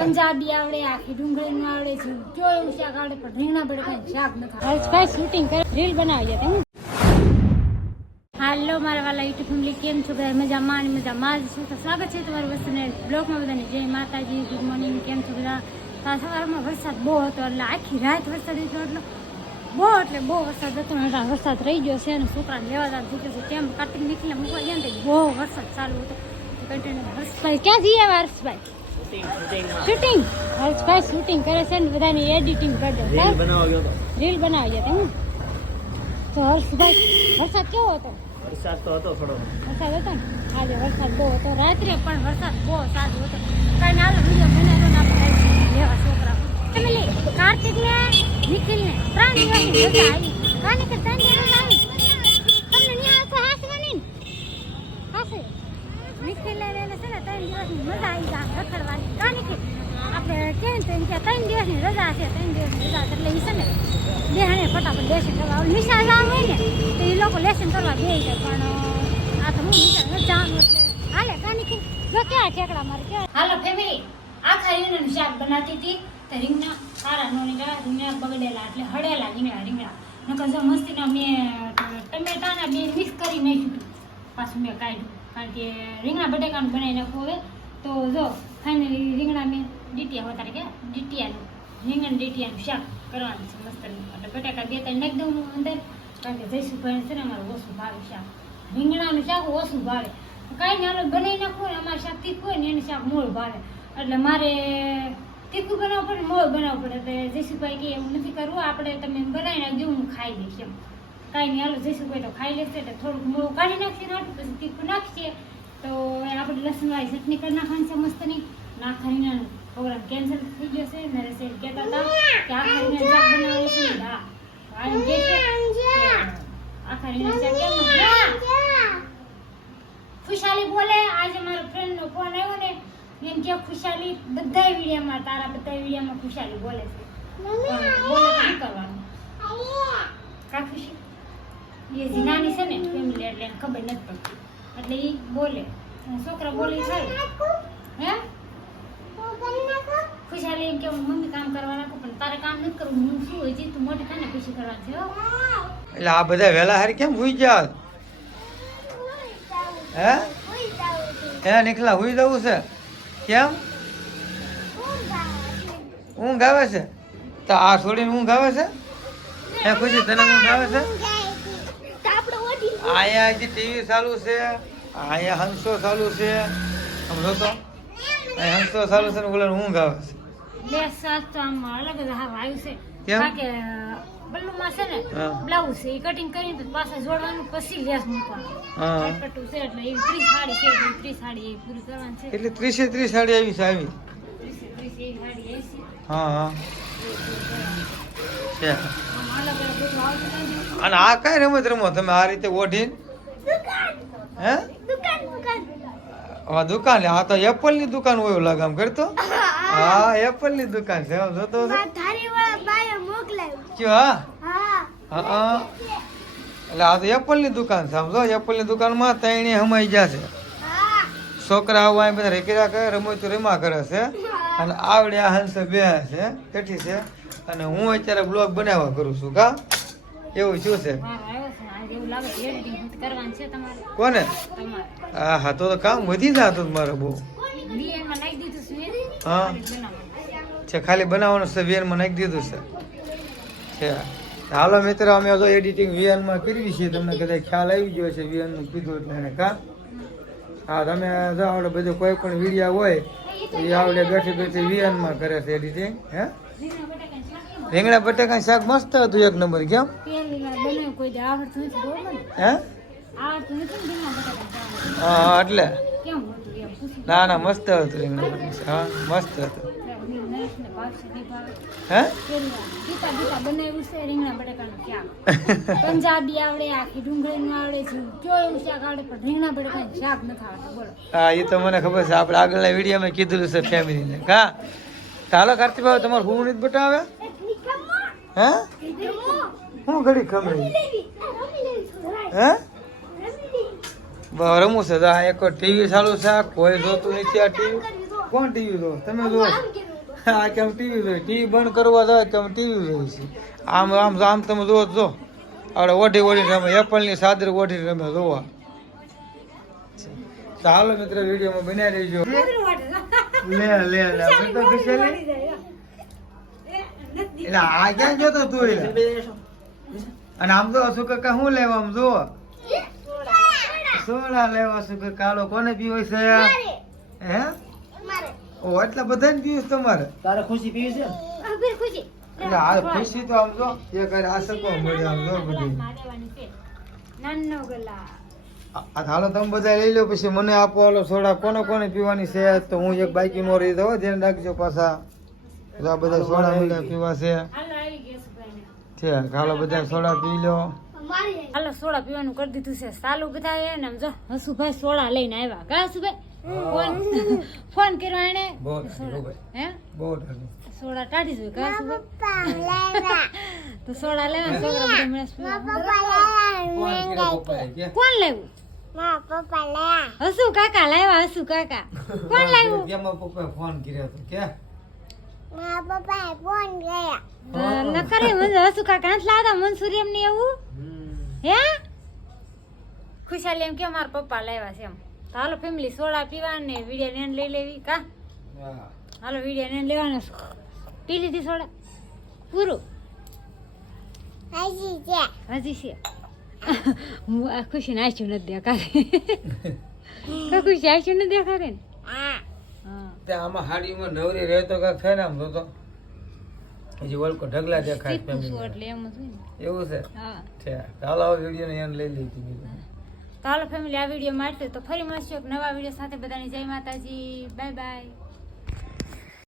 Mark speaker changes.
Speaker 1: પંજાબી આવડે, આખી ડુંગળીનું આવડે છે. જો એવું શાક આવડે, પણ રીંગણા બટાકાનું શાક નથી હર્ષભાઈ શૂટિંગ કરે રીલ બનાવી છે હાલો, મારા વાલા યુટ્યુબ ફેમિલી કેમ છો? બધા મજામાં અને મજામાં જ છું? તો સ્વાગત છે તમારું વસ્તુને બ્લોગમાં બધાને. જય માતાજી ગુડ મોર્નિંગ કેમ છો બધા? તો સવારમાં વરસાદ બહુ હતો, એટલે આખી રાત વરસાદ હતો, એટલો બહુ, એટલે બહુ વરસાદ હતો ને વરસાદ રહી ગયો છે અને છોકરાને લેવા જતા છે. તેમ કાર્તિક નીકળ્યા, મૂકવા ગયા ને બહુ વરસાદ ચાલુ હતો. કન્ટિન્યુ હર્ષભાઈ ક્યાં જઈએ હર્ષભાઈ? શૂટિંગ હર્ષભાઈ શૂટિંગ કરે છે ને બધાની એડિટિંગ કરી
Speaker 2: રીલ બનાવવા ગયો તો.
Speaker 1: રીલ બનાવી હતી હું તો હર્ષભાઈ વરસાદ કેવો હતો?
Speaker 2: વરસાદ તો હતો થોડો
Speaker 1: વરસાદ હતો ને? આજે વરસાદ બહુ હતો. રાત્રે પણ વરસાદ બહુ સારો હતો. કઈ ના હાલો વીડિયો બનાવ્યો ના આપણે લેવા છોકરા ફેમિલી કાર્તિક ને નિખિલ ને ત્રણ દિવસની રજા આવી. કાની કે ત્રણ દિવસ આવી તમને ન્યા તો હાસવાની ને હાસે નિખિલ ને એને છે ને ત્રણ દિવસની મજા આવી જાય રખડવાની કા નિખિલ આપણે કેમ તો એમ કે ત્રણ દિવસની રજા છે ત્રણ દિવસની રજા છે એટલે ઈ છે ને બેહણે ફટાફટ લેસન કરવા ઓલું નિશાળ જવાનું હોય ને તો એ લોકો લેસન કરવા બે જાય પણ આ તો હું નિશાળ નથી જવાનું એટલે હાલે કાની કે જો ક્યાં ઠેકડા મારે ક્યાં હાલો ફેમિલી આખા રીંગણાનું શાક બનાવતી હતી તો રીંગણા સારા નો રીંગણા રીંગણા બગડેલા એટલે હળેલા, રીંગણા રીંગણા. નકર જો મસ્તીના મેં ટમેટાના બે મિક્સ કરી નાખ્યું પાછું મેં કાઢ્યું, કારણ કે રીંગણા બટેકાનું બનાવી નાખવું હવે તો જો ફાઇનલી રીંગણા મેં ડીટીયા હોતા કે ડીટીયાનું રીંગણ ડીટીયાનું શાક કરવાનું છે મસ્ત એટલે બટાકા બે ત્રણ નાખી દઉં અંદર, કારણ કે જયસુભાઈ છે ને અમારે ઓછું ભાવે શાક. રીંગણાનું શાક ઓછું ભાવે. કાંઈ નાનો બનાવી નાખવું ને અમારે શાક તીખું હોય ને એને શાક મોળ ભાવે. એટલે મારે તીખું બનાવવું પડે મોળ બનાવવું પડે. એટલે જયસુભાઈ કે એવું નથી કરવું, આપણે તમે બનાવી નાખજો, હું ખાઈ લઈશ એમ. કાંઈ નહીં, હાલો જયસુભાઈ તો ખાઈ લેશે, એટલે થોડુંક મોળું કાઢી નાખશે નાખું પછી તીખું નાખશે તો આપણે લસણવાળી ચટણી કરી નાખવાની છે પ્રોગ્રામ કેન્સલ થઈ ગયો છે નરેશ સાહેબ કહેતા હતા કે આખા રીંગણ શાક બનાવવાનું છે હા છે કે આખા રીંગણ શાક કેમ. ખુશાલી બોલે આજે મારો ફ્રેન્ડ નો ફોન આવ્યો ને એમ કે ખુશાલી બધા વિડીયોમાં તારા બધા વિડીયોમાં ખુશાલી બોલે છે બોલે શું કરવાનું કા ખુશી એ જે નાની છે ને ફેમિલી એટલે ખબર નથી પડતી એટલે એ બોલે છોકરા બોલી થાય હે ખુશાલી એમ કે હું મમ્મી કામ કરવા નાખું પણ તારે કામ નથી કરવું હું શું હોય તું મોટી થાય ને પછી કરવા છે
Speaker 3: એટલે આ બધા વહેલા હારી કેમ હુઈ ગયા હે? હે નીકળા હુઈ જવું છે? કેમ? ઊંઘ આવે છે? તો આ છોડીને ઊંઘ આવે છે? હે ખુશી તને ઊંઘ આવે છે? અહીંયા હજી ટીવી ચાલુ છે અહીંયા હંસો ચાલુ છે. સમજો તો? અહીંયા તો સારું છે ઓલા ઊંઘ આવે છે.
Speaker 1: બે સાત તો આમ અલગ જ હાવ આવ્યું છે.
Speaker 3: કેમ?
Speaker 1: બલ્લુમાં છે ને
Speaker 3: હા.
Speaker 1: બ્લાઉઝ છે એ કટિંગ કરીને તો પાછા જોડવાનું પછી લેસ મૂકવાનું.
Speaker 3: હા.
Speaker 1: છે એટલે ત્રીસ સાડી છે એટલે સાડી એ પૂરી કરવાની છે.
Speaker 3: એટલે ત્રીસે ત્રીસ સાડી આવી છે આવી.
Speaker 1: સાડી
Speaker 3: હા હા. છે. અને આ કઈ રમત રમો તમે આ રીતે ઓઢીને? હે? આ દુકાન આ તો એપલની દુકાન હોય એવું લાગે આમ કરતો? હા એપલની દુકાન છે. આમ જોતો. કયો હા? હા. હા. એટલે આ તો એપલની દુકાન છે. આમ જો એપલની દુકાનમાં ત્રણે હમાઈ ગયા છે. છોકરા આવવા બધા રેકીરા કરે રમત રમા કરે છે. અને આવડે આ હંસ બે છે કેઠી છે. અને હું અત્યારે બ્લોગ બનાવવા કરું છું કા? એવું શું છે?
Speaker 1: આ લાગે એડિટિંગ કરવાનું છે તમારે?
Speaker 3: કોને?
Speaker 1: તમારે.
Speaker 3: હા હા તો તો કામ વધી જતું મારે બહુ.
Speaker 1: VN માં નાખી દીધું છે
Speaker 3: હા. છે ખાલી બનાવવાનું છે વીએનમાં નાખી દીધું છે. છે. હાલો મિત્રો અમે તો એડિટિંગ વીએનમાં કરવી છે તમને કદાચ ખ્યાલ આવી ગયો છે વીએનનું કીધું એટલે એને કા. હા તમે જો આપણે બધું કોઈ પણ વીડિયો હોય એ આવડે બેઠી બેઠી વીએનમાં કરે છે એડિટિંગ હે?
Speaker 1: રીંગણા
Speaker 3: બટાકા શાક મસ્ત હતું એક નંબર કેમ?
Speaker 1: કોઈ આવડતું નથી બરોબર ને?
Speaker 3: હે?
Speaker 1: આવડતું નથી રીંગણા બટાકાનું
Speaker 3: હા હા એટલે.
Speaker 1: કેમ હતું એમ? પૂછી
Speaker 3: ના ના મસ્ત હતું રીંગણા બટાકા હા મસ્ત હતું. હે?
Speaker 1: ગીતા ગીતા બનાવ્યું છે રીંગણા બટાકાનું શાક. પંજાબી આવડે આખી ડુંગળીનું આવડે છે જો એવું શાક આવડે પણ રીંગણા બટાકાનું શાક નથી આવડતું બોલો.
Speaker 3: હા એ તો મને ખબર છે. આપણે આગળના વિડીયોમાં કીધેલું છે ફેમિલીને. હા. ચાલો કાર્તિક ભાઈ તમારે હું નથી બતાવે હે? હું ઘડી ખમે હે રમું છે. તો એક ટીવી ચાલુ છે. કોઈ જોતું નથી આ ટીવી કોણ ટીવી જો તમે જો આ કેમ ટીવી જોઈ ટીવી બંધ કરવા જાય તો ટીવી જોઈ છે. આમ આમ આમ તમે જુઓ જો. આપણે ઓઢી ઓઢી રમે. એપલની સાદર ઓઢી રમે જોવા. ચાલો મિત્ર વિડીયોમાં બનાવી દેજો. લે લે લે આપણે તો ખુશાલી એટલે આ ક્યાં જતો તું? અને આમ તો શું કાકા શું લેવા આમ જો સોડા લેવા કાકા કાળો કોને પીવો છે? હે? ઓ એટલા બધા ને પીવું તમારે?
Speaker 2: તારે ખુશી પીવી છે?
Speaker 1: ખુશી.
Speaker 3: આ ખુશી તો આમ જો એ કરે આ મળે આમ જો બધી.
Speaker 1: નાનો ગલા
Speaker 3: આ આ હાલો તમે બધા લઈ લો પછી મને આપો. હાલો સોડા કોને કોને પીવાની છે? તો હું એક બાઈકી નો રહી દઉં ધ્યાન રાખજો પાછા. તો આ બધા સોડા પીવા છે.
Speaker 1: છે
Speaker 3: હાલો બધા સોડા પી લો.
Speaker 1: હાલો સોડા પીવાનું કરી દીધું છે. સાલું બધા એને આમ જો હસુભાઈ સોડા લઈને આવ્યા. કા હસુભાઈ? ફોન ફોન કર્યો એને સોડા હે
Speaker 3: બહુ ઠંડી.
Speaker 1: સોડા ટાઢી જોઈ કા હસુભાઈ? તો સોડા લેવા છોકરા બધા
Speaker 3: ફોન કર્યો કે?
Speaker 1: કોણ લાવ્યું? હસુ કાકા લાવ્યા હસુ કાકા. કોણ લાવ્યું?
Speaker 3: કેમ મારા પપ્પાએ ફોન કર્યો. હતો કે
Speaker 1: ન કરે મને હસુ કાકા નથી લાવતા મનસુરી એમને એવું હે? ખુશાલી એમ કે મારા પપ્પા લાવ્યા છે એમ. તો હાલો ફેમિલી સોડા પીવા ને વિડિયો નેન લઈ લેવી કા. હાલો વિડિયો નેન લેવાના. છે. પી લીધી સોડા? પૂરું? હજી છે. હું આ ખુશી નાચ્યું નથી દેખાતી. કા ખુશી આચ્યું નથી દેખાતી ને? હા
Speaker 3: તે આમાં હાડીમાં નવરી રહેતો કાંઈક થાય ને આમ તો તો હજી વળકો ઢગલા દેખાય
Speaker 1: ને.
Speaker 3: એવું છે? છે. ચાલો હવે વીડિયો ને એને લઈ લીધી બીજું
Speaker 1: તો ફેમિલી આ વીડિયો માટે તો ફરી મળશું એક નવા વીડિયો સાથે. બધાની જય માતાજી. Bye bye.